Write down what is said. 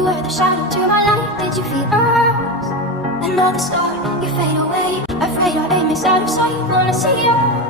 You were the shadow to my light. Did you feel us? Another star, you fade away. Afraid our aim is out of sight. Wanna see you